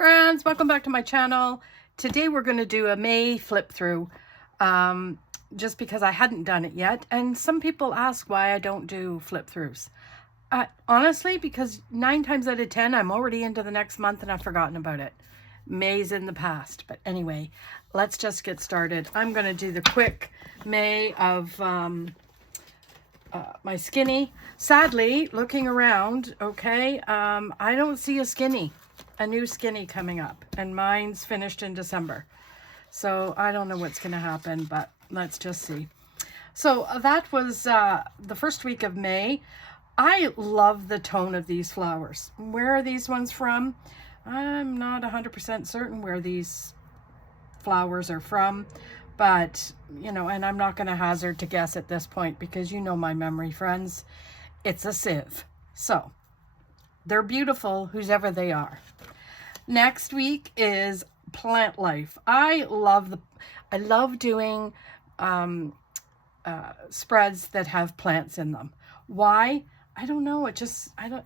friends, welcome back to my channel. Today we're going to do a May flip through, just because I hadn't done it yet, and some people ask why I don't do flip throughs. Honestly, because 9 times out of 10 I'm already into the next month and I've forgotten about it. May's in the past, but anyway, let's just get started. I'm going to do the quick May of my skinny. Sadly, looking around, okay, I don't see a new skinny coming up, and mine's finished in December. So I don't know what's going to happen, but let's just see. So that was the first week of May. I love the tone of these flowers. Where are these ones from? I'm not 100% certain where these flowers are from, but you know, and I'm not going to hazard to guess at this point because you know my memory, friends. It's a sieve. So they're beautiful, whoever they are. Next week is plant life. I love doing spreads that have plants in them. Why? I don't know. It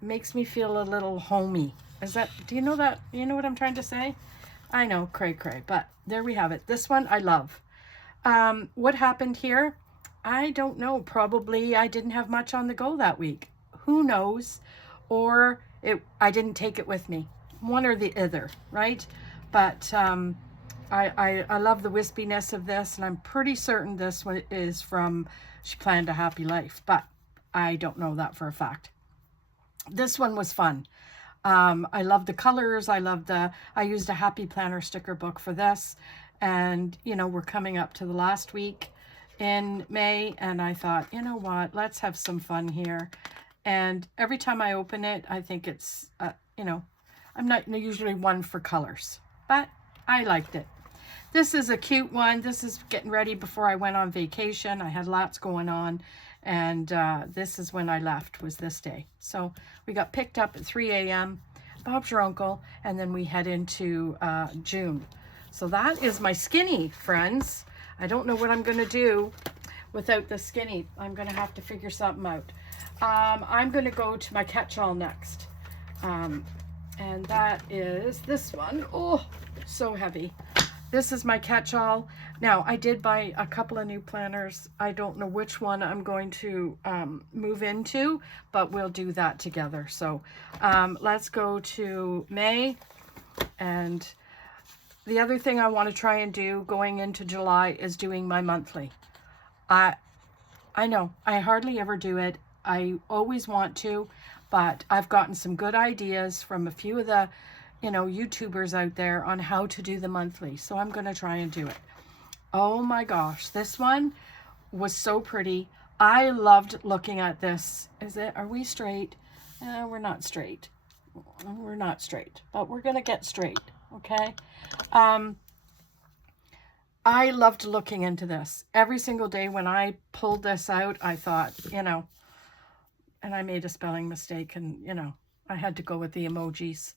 makes me feel a little homey. Do you know that? You know what I'm trying to say? I know, cray, but there we have it. This one I love. What happened here? I don't know. Probably I didn't have much on the go that week. Who knows? Or I didn't take it with me. One or the other, right? But I love the wispiness of this, and I'm pretty certain this one is from She Planned a Happy Life, but I don't know that for a fact. This one was fun. I love the colors. I used a Happy Planner sticker book for this, and you know, we're coming up to the last week in May, and I thought, you know what, let's have some fun here. And every time I open it, I think it's you know, I'm not usually one for colors, but I liked it. This is a cute one. This is getting ready before I went on vacation. I had lots going on, and this is when I left, was this day. So we got picked up at 3 a.m. Bob's your uncle, and then we head into June. So that is my skinny, friends. I don't know what I'm going to do without the skinny. I'm going to have to figure something out. I'm going to go to my catch-all next. And that is this one. Oh, so heavy. This is my catch-all. Now, I did buy a couple of new planners. I don't know which one I'm going to move into, but we'll do that together. So let's go to May. And the other thing I want to try and do going into July is doing my monthly. I know I hardly ever do it. I always want to, but I've gotten some good ideas from a few of the, you know, YouTubers out there on how to do the monthly. So I'm going to try and do it. Oh my gosh, this one was so pretty. I loved looking at this. Are we straight? We're not straight. We're not straight, but we're going to get straight. Okay. I loved looking into this. Every single day when I pulled this out, I thought, you know, and I made a spelling mistake, and, you know, I had to go with the emojis.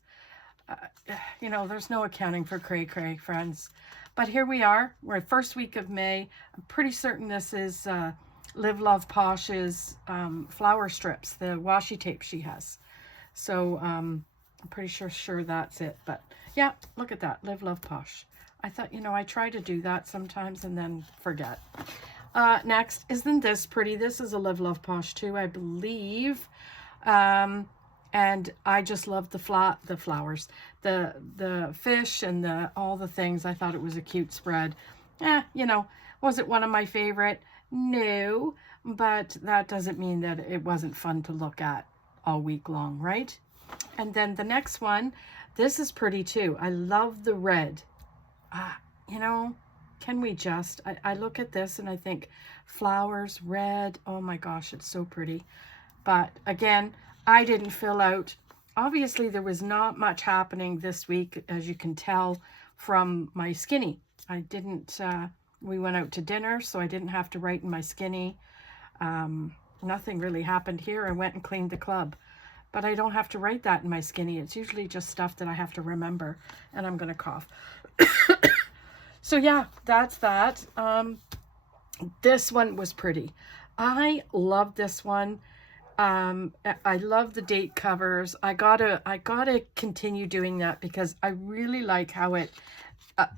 You know, there's no accounting for cray, friends. But here we are. We're at first week of May. I'm pretty certain this is Live Love Posh's flower strips, the washi tape she has. So I'm pretty sure that's it. But yeah, look at that, Live Love Posh. I thought, you know, I try to do that sometimes and then forget. Next, isn't this pretty? This is a Live Love Posh too, I believe. And I just love the flowers, the fish, and all the things. I thought it was a cute spread. You know, was it one of my favorite? No, but that doesn't mean that it wasn't fun to look at all week long, right? And then the next one, this is pretty too. I love the red. You know, can we just, I look at this and I think flowers, red, oh my gosh, it's so pretty. But again, I didn't fill out. Obviously, there was not much happening this week, as you can tell from my skinny. I didn't, we went out to dinner, so I didn't have to write in my skinny. Nothing really happened here. I went and cleaned the club. But I don't have to write that in my skinny. It's usually just stuff that I have to remember. And I'm going to cough. So yeah, that's that. This one was pretty. I love this one. I love the date covers. I gotta continue doing that because I really like how it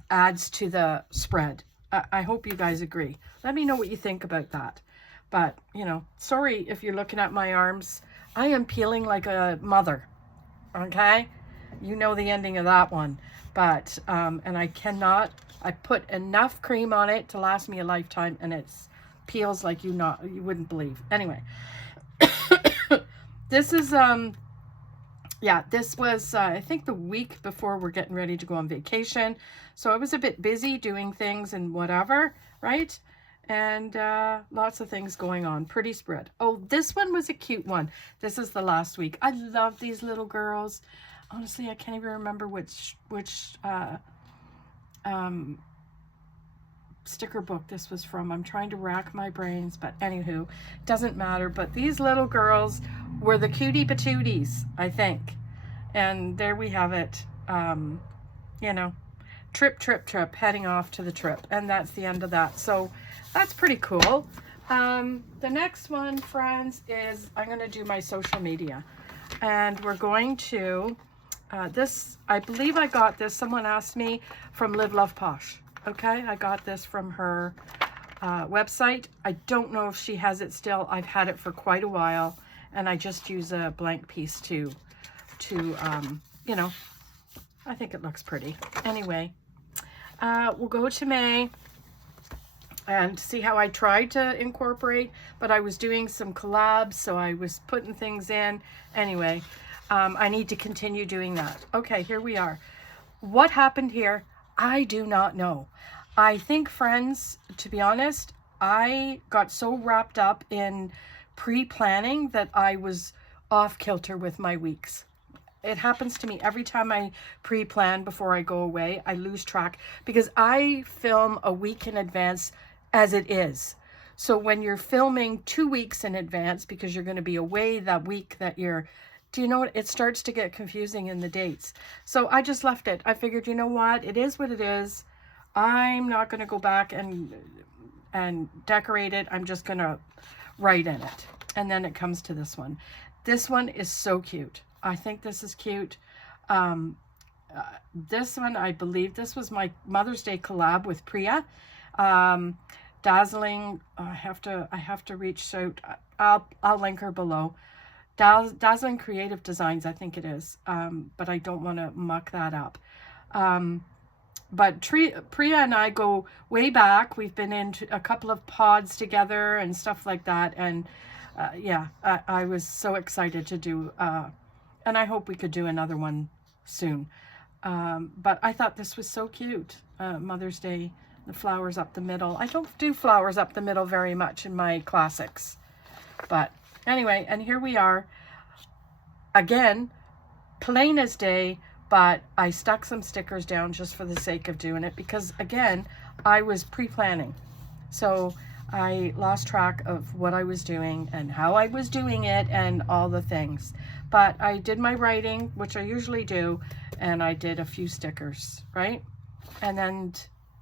adds to the spread. I hope you guys agree. Let me know what you think about that. But, you know, sorry if you're looking at my arms. I am peeling like a mother, okay? You know the ending of that one. But, and I put enough cream on it to last me a lifetime, and it peels like you wouldn't believe. Anyway, this is, yeah, this was, I think the week before we're getting ready to go on vacation. So I was a bit busy doing things and whatever, right? And lots of things going on. Pretty spread. Oh, this one was a cute one. This is the last week. I love these little girls. Honestly, I can't even remember which sticker book this was from. I'm trying to rack my brains, but anywho, doesn't matter. But these little girls were the cutie patooties, I think. And there we have it. You know, trip, heading off to the trip. And that's the end of that. So that's pretty cool. The next one, friends, is I'm going to do my social media. And we're going to, this, I believe I got this. Someone asked me from Live Love Posh. Okay, I got this from her website. I don't know if she has it still. I've had it for quite a while, and I just use a blank piece to you know, I think it looks pretty. Anyway, we'll go to May and see how I tried to incorporate, but I was doing some collabs, so I was putting things in. Anyway, I need to continue doing that. Okay, here we are. What happened here? I do not know. I think, friends, to be honest, I got so wrapped up in pre-planning that I was off kilter with my weeks. It happens to me every time I pre-plan before I go away. I lose track because I film a week in advance as it is. So when you're filming 2 weeks in advance because you're going to be away that week that you're, do you know what? It starts to get confusing in the dates. So I just left it. I figured, you know what? It is what it is. I'm not going to go back and decorate it. I'm just going to write in it. And then it comes to this one. This one is so cute. I think this is cute. This one, I believe this was my Mother's Day collab with Priya. Dazzling. I have to reach out. I'll link her below. Dazzling Creative Designs, I think it is, but I don't want to muck that up. But Priya and I go way back. We've been in a couple of pods together and stuff like that. And yeah, I was so excited to do, and I hope we could do another one soon. But I thought this was so cute. Mother's Day, the flowers up the middle. I don't do flowers up the middle very much in my classics. But anyway, and here we are. Again, plain as day, but I stuck some stickers down just for the sake of doing it because, again, I was pre-planning. So I lost track of what I was doing and how I was doing it and all the things. But I did my writing, which I usually do, and I did a few stickers, right? And then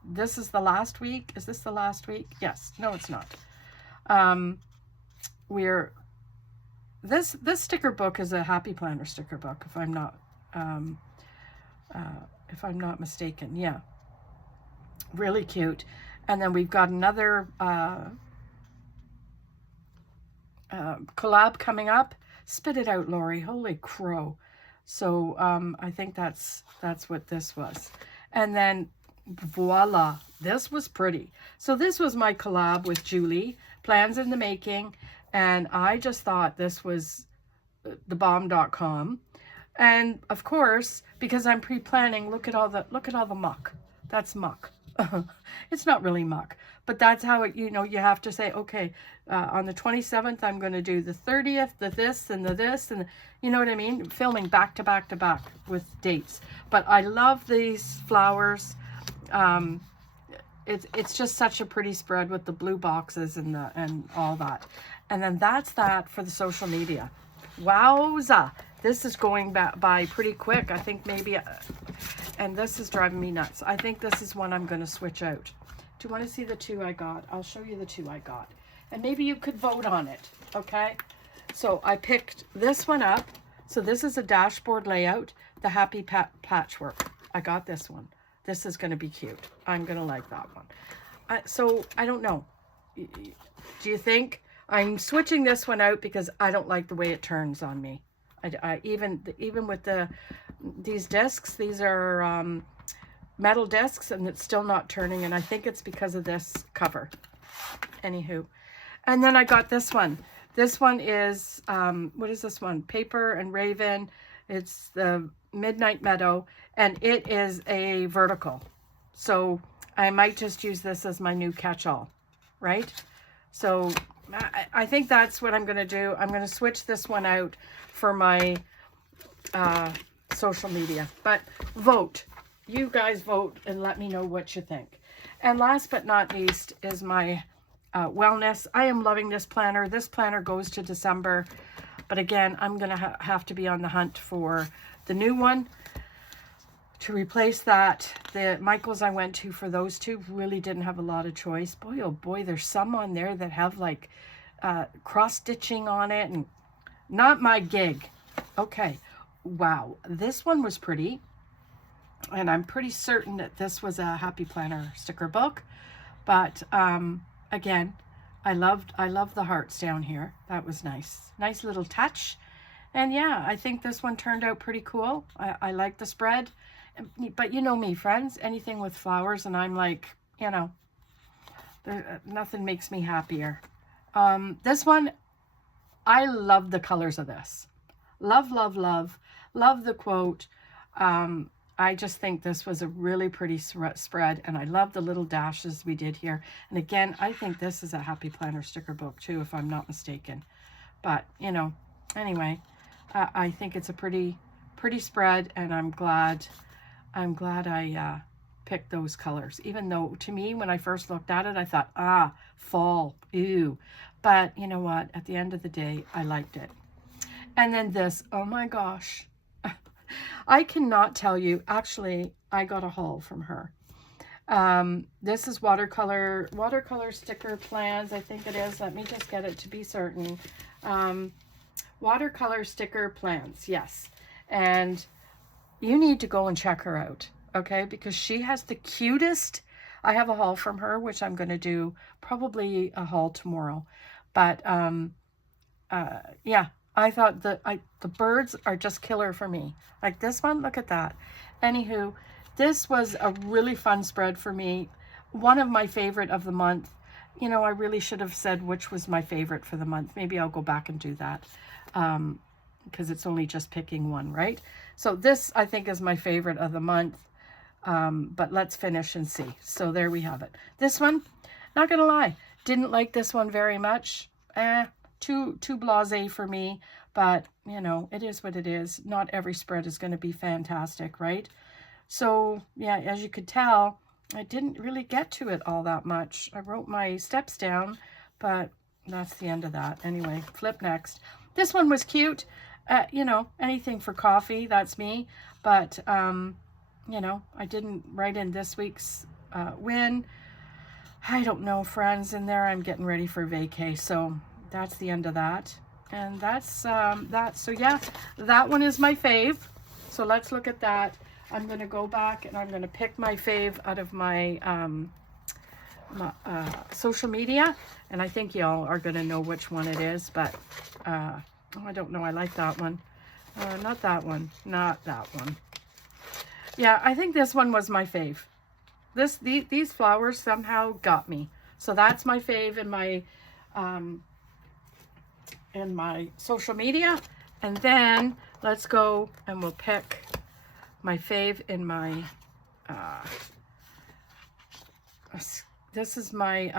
this is the last week. Is this the last week? Yes. No, it's not. This sticker book is a Happy Planner sticker book, if I'm not mistaken. Yeah, really cute. And then we've got another collab coming up. Spit it out, Lori. Holy crow! So I think that's what this was. And then voila, this was pretty. So this was my collab with Julie. Plans in the making. And I just thought this was thebomb.com. And of course, because I'm pre-planning, look at all the muck. That's muck. It's not really muck, but that's how it, you know, you have to say, okay, on the 27th, I'm going to do the 30th, the this and the this, and you know what I mean? Filming back to back to back with dates. But I love these flowers. It's just such a pretty spread with the blue boxes and all that. And then that's that for the social media. Wowza. This is going by pretty quick. I think maybe, and this is driving me nuts. I think this is one I'm going to switch out. Do you want to see the two I got? I'll show you the two I got. And maybe you could vote on it, okay? So I picked this one up. So this is a dashboard layout, the Happy Patchwork. I got this one. This is going to be cute. I'm going to like that one. So I don't know. Do you think? I'm switching this one out because I don't like the way it turns on me. Even with these discs, these are metal discs, and it's still not turning, and I think it's because of this cover. Anywho, and then I got this one. This one is what is this one? Paper and Raven. It's the Midnight Meadow, and it is a vertical. So I might just use this as my new catch-all, right? So I think that's what I'm going to do. I'm going to switch this one out for my social media. But vote. You guys vote and let me know what you think. And last but not least is my wellness. I am loving this planner. This planner goes to December. But again, I'm going to have to be on the hunt for the new one to replace that. The Michaels I went to for those two really didn't have a lot of choice. Boy, oh boy, there's some on there that have like cross-stitching on it, and not my gig. Okay, wow, this one was pretty, and I'm pretty certain that this was a Happy Planner sticker book. But again, I loved the hearts down here. That was nice little touch. And yeah, I think this one turned out pretty cool. I like the spread. But you know me, friends, anything with flowers, and I'm like, you know, nothing makes me happier. This one, I love the colors of this. Love, love, love. Love the quote. I just think this was a really pretty spread, and I love the little dashes we did here. And again, I think this is a Happy Planner sticker book too, if I'm not mistaken. But, you know, anyway, I think it's a pretty spread, and I'm glad I picked those colors. Even though, to me, when I first looked at it, I thought, fall, ew. But you know what? At the end of the day, I liked it. And then this, oh my gosh. I cannot tell you. Actually, I got a haul from her. This is watercolor sticker plans, I think it is. Let me just get it to be certain. Watercolor sticker plans, yes. And you need to go and check her out, okay? Because she has the cutest. I have a haul from her, which I'm going to do probably a haul tomorrow. But yeah, I thought the birds are just killer for me. Like this one, look at that. Anywho, this was a really fun spread for me. One of my favorite of the month. You know, I really should have said which was my favorite for the month. Maybe I'll go back and do that. Because it's only just picking one, right? So this, I think, is my favorite of the month. But let's finish and see. So there we have it. This one, not gonna lie, didn't like this one very much. Too blasé for me. But, you know, it is what it is. Not every spread is going to be fantastic, right? So, yeah, as you could tell, I didn't really get to it all that much. I wrote my steps down, but that's the end of that. Anyway, flip next. This one was cute. You know, anything for coffee, that's me. But, you know, I didn't write in this week's win. I don't know, friends. In there, I'm getting ready for vacay. So that's the end of that. And that's that. So yeah, that one is my fave. So let's look at that. I'm going to go back and I'm going to pick my fave out of my, social media. And I think y'all are going to know which one it is. But oh, I don't know. I like that one. Not that one. Not that one. Yeah, I think this one was my fave. These flowers somehow got me. So that's my fave in my social media. And then let's go and we'll pick my fave in my this is my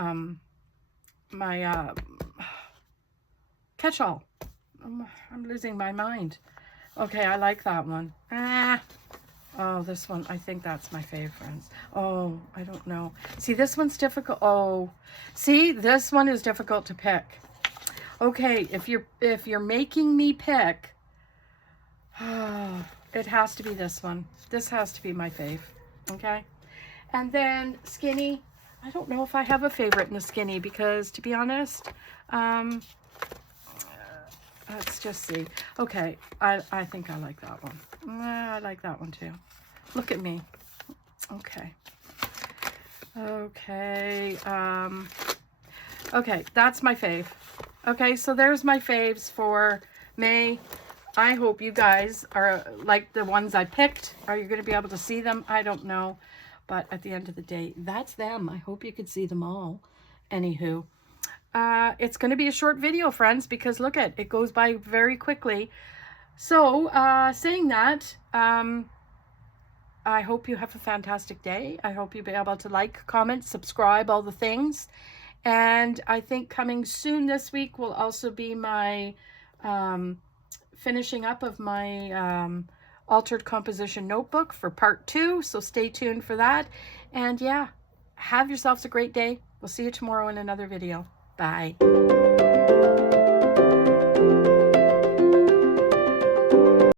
catch-all. I'm losing my mind. Okay, I like that one. Oh, this one, I think that's my fave, friends. Oh, I don't know. See, this one's difficult. Oh, see, this one is difficult to pick. Okay, if you're making me pick, it has to be this one. This has to be my fave. Okay, and then skinny. I don't know if I have a favorite in the skinny because, to be honest, Let's just see. Okay, I think I like that one. I like that one too. Look at me. Okay. Okay. Okay, that's my fave. Okay, so there's my faves for May. I hope you guys are like the ones I picked. Are you going to be able to see them? I don't know. But at the end of the day, that's them. I hope you could see them all. Anywho, it's going to be a short video, friends, because look at it goes by very quickly. So, saying that, I hope you have a fantastic day. I hope you'll be able to like, comment, subscribe, all the things. And I think coming soon this week will also be my finishing up of my altered composition notebook for part 2. So stay tuned for that. And yeah, have yourselves a great day. We'll see you tomorrow in another video. Bye.